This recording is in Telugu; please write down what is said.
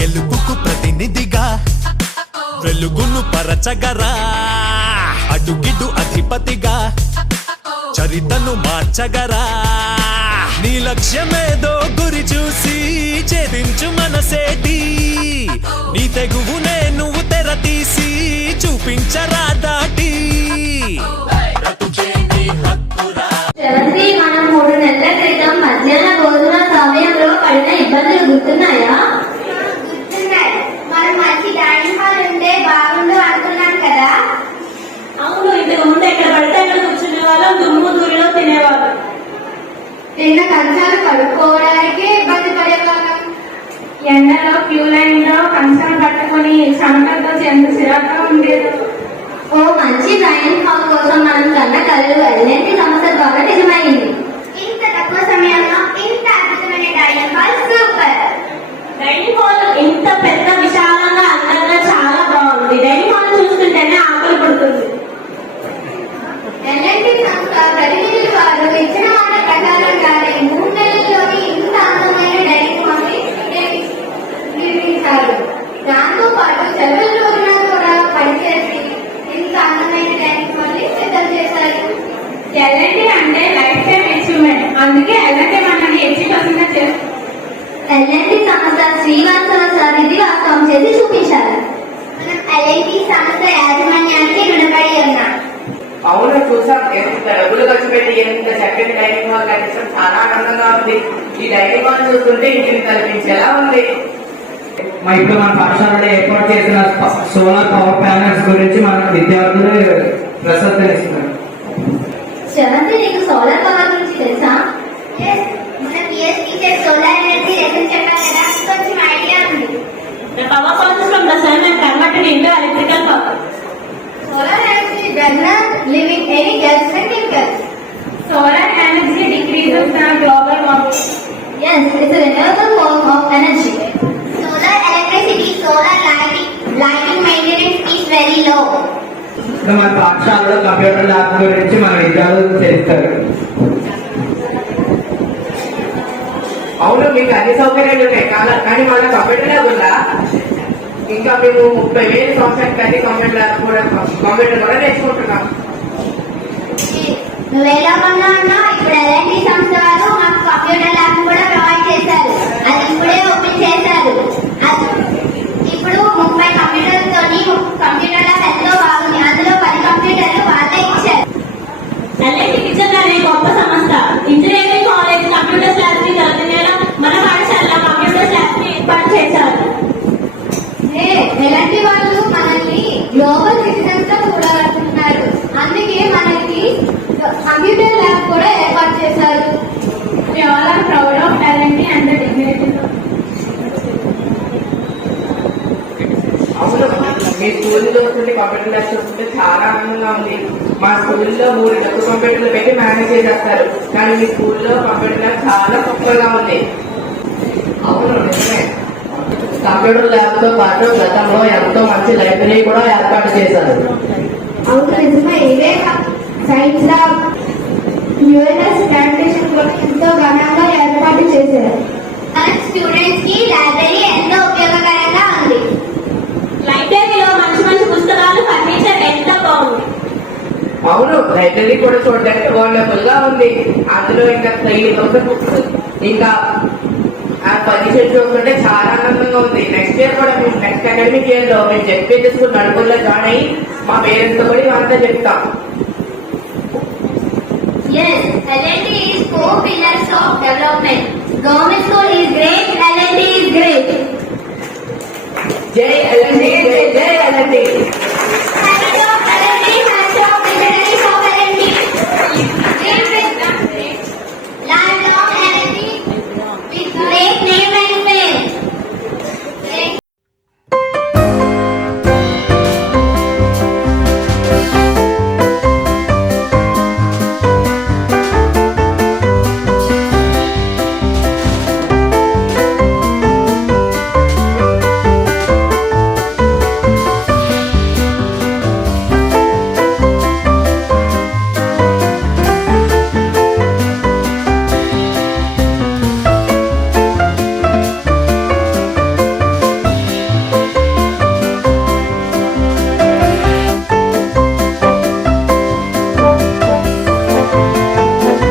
గెలుపుకు ప్రతినిధిగా వెలుగును పరచగరా అడుగిడు అధిపతిగా చరితను మార్చగరా నీ లక్ష్యమేదో గురి చూసి ఛేదించు మనసేటి నీ తెగువునే నువ్వు తెర తీసి చూపించరా దాటి మనం 3 నెలల క్రితం మధ్యాహ్న భోజన సమయంలో పడిన ఇబ్బందులు గుర్తున్నాయా? మనం మంచి డైనింగ్ హాల్ ఉంటే బాగుండు అనుకున్నాం కదా. అవును, ఇంతకు ముందు ఎక్కడ పడితే అక్కడ కూర్చునే వాళ్ళం, దుమ్ము దూరిలో తినేవాళ్ళం. తిన్న కంచాలు కడుక్కోవడానికి ఇబ్బంది పడేవాళ్ళం. ఎండలో క్యూ లైన్ లో కంచం పట్టుకుని చెమటలతో ఎంత సిరాగా ఉండేది. ఓ మంచి డైనింగ్ హాల్ కోసం మనం కన్న కళ్ళు ఎలాంటి సంస్థ ద్వారా నిజమైంది. ఇంత తక్కువ సమయంలో ఇంత అద్భుతమైన dining hall super. Dining hall ఇంత పెద్ద విశాలంగా అందంగా చాలా బాగుంది. డైనింగ్ హాల్ చూస్తుంటేనే ఆకలి పడుతుంది. ఎలాంటి సంస్థ ప్రతినిధులు వారు ఇచ్చిన మాట ప్రకారంగానే 3 నెలల్లోని ఇంత అందమైన డైనింగ్ హాల్ నిర్మించారు. దాంతో పాటు సెలవుల రోజున కూడా పనిచేసి ఇంత అందమైన డైనింగ్ హాల్ సిద్ధం చేశారు. ఎల్ఎన్టీ అంటే లైఫ్ టైం అచీవ్మెంట్. అందుకే ఎల్ఎన్టీ మనల్ని ఎడ్యుకేషన్ చేస్తుంది. ఎల్ఎన్టీ సంస్థ శ్రీవాత్సవ సార్ ఇది వాస్తవం చేసి చూపించారు. మనం ఎల్ఐటి సంస్థ యాజమాన్యానికి రుణపడి ఉన్నాం. అవును, చూసాం. ఎంత డబ్బులు ఖర్చు పెట్టి ఎంత చక్కటి డైనింగ్ హాల్ కనిపించడం చాలా ఆనందంగా ఉంది. ఈ డైనింగ్ హాల్ చూస్తుంటే ఇంటిని కల్పించేలా ఉంది. ఇప్పుడు మన పాఠశాలలో ఏర్పాటు చేసిన సోలార్ పవర్ ప్యానెల్స్ గురించి మన విద్యార్థులు ప్రశంసిస్తున్నారు. శ్రవంతి, నీకు సోలార్ పవర్ గురించి తెలుసా? మన PS teacher solar energy lesson చెప్పారు కదా, కొంచెం ఐడియా ఉంది. The power comes from the sun and converted into electrical power. Solar energy does not live in any gas and chemicals. Solar energy decreases the global warming. Yes, it's a renewable form of energy. Solar electricity, solar lighting maintenance is very low. ఇంకా మన పాఠశాలలో కంప్యూటర్ ల్యాబ్ గురించి మన విద్యార్థులు తెలుస్తారు. అవును, మీకు అన్ని సౌకర్యాలు ఉన్నాయి కానీ మన కంప్యూటర్ ల్యాబ్ ఉందా? ఇంకా మేము 30,000 సంవత్సరానికి కంప్యూటర్ కూడా నేర్చుకుంటున్నాం. నువ్వేలా ఉన్నా ఇప్పుడు ఎల్ఐటి సంస్థ వారు మాకు కంప్యూటర్ ల్యాబ్ కూడా ప్రొవైడ్ చేశారు. అది ఇప్పుడే ఓపెన్ చేశారు. ఇప్పుడు 30 కంప్యూటర్లతోని కంప్యూటర్ ల్యాబ్ ఎంతో బాగుంది. అందులో 10 కంప్యూటర్లు వాళ్ళే ఇచ్చారు. ఎల్ఎన్టీ నిజంగానే గొప్ప సంస్థ. ఇంజనీరింగ్ కాలేజ్ కంప్యూటర్ ల్యాబ్ ని జరుగుతుండేలా మన పాఠశాల కంప్యూటర్ ల్యాబ్ ని ఏర్పాటు చేశారు. ఎలాంటి వాళ్ళు మనల్ని గ్లోబల్ సిటిజన్స్ గా చూడాలనుకుంటున్నారు. అందుకే మనకి కంప్యూటర్ ల్యాబ్ కూడా ఏర్పాటు చేశారు. We all are proud of L&T and the dignity. అవును, మీ స్కూల్లో చూస్తుంటే కంప్యూటర్ ల్యాబ్ చూస్తుంటే చాలా ఆనందంగా ఉంది. మా స్కూల్లో 3 డబ్బు కంప్యూటర్లు పెట్టి మేనేజ్ చేసేస్తారు, కానీ మీ స్కూల్లో కంప్యూటర్ ల్యాబ్ చాలా గొప్పగా ఉంది. అవును, నిజమే. కంప్యూటర్ ల్యాబ్ తో పాటు గతంలో ఎంతో మంచి లైబ్రరీ కూడా ఏర్పాటు చేశారు. అవును, నిజమే. ఇవే సైన్స్ ల్యాబ్ యుఎన్ఎస్ ప్లాంటేషన్ కూడా ఎంతో ఘనంగా ఏర్పాటు చేశారు. మన స్టూడెంట్స్ కి లైబ్రరీ ఎంతో ఉపయోగకరంగా ఉంది. లైబ్రరీలో మంచి మంచి పుస్తకాలు, ఫర్నిచర్ ఎంతో బాగుంది. అవును, లైబ్రరీ కూడా చూడడానికి వండర్ఫుల్ గా ఉంది. అందులో ఇంకా 3,000 బుక్స్, ఇంకా ఆ ఫర్నిచర్ చూస్తుంటే చాలా ఆనందంగా ఉంది. నెక్స్ట్ అకాడమిక్ ఇయర్ లో మేము చెప్పేది స్కూల్ నడుపుల్లో జాయిన్ అయ్యి మా పేరెంట్స్ తో కూడా ఇవంతా చెప్తాం. Yes, L&T is 4 pillars of development. Government school is great, L&T is great. జై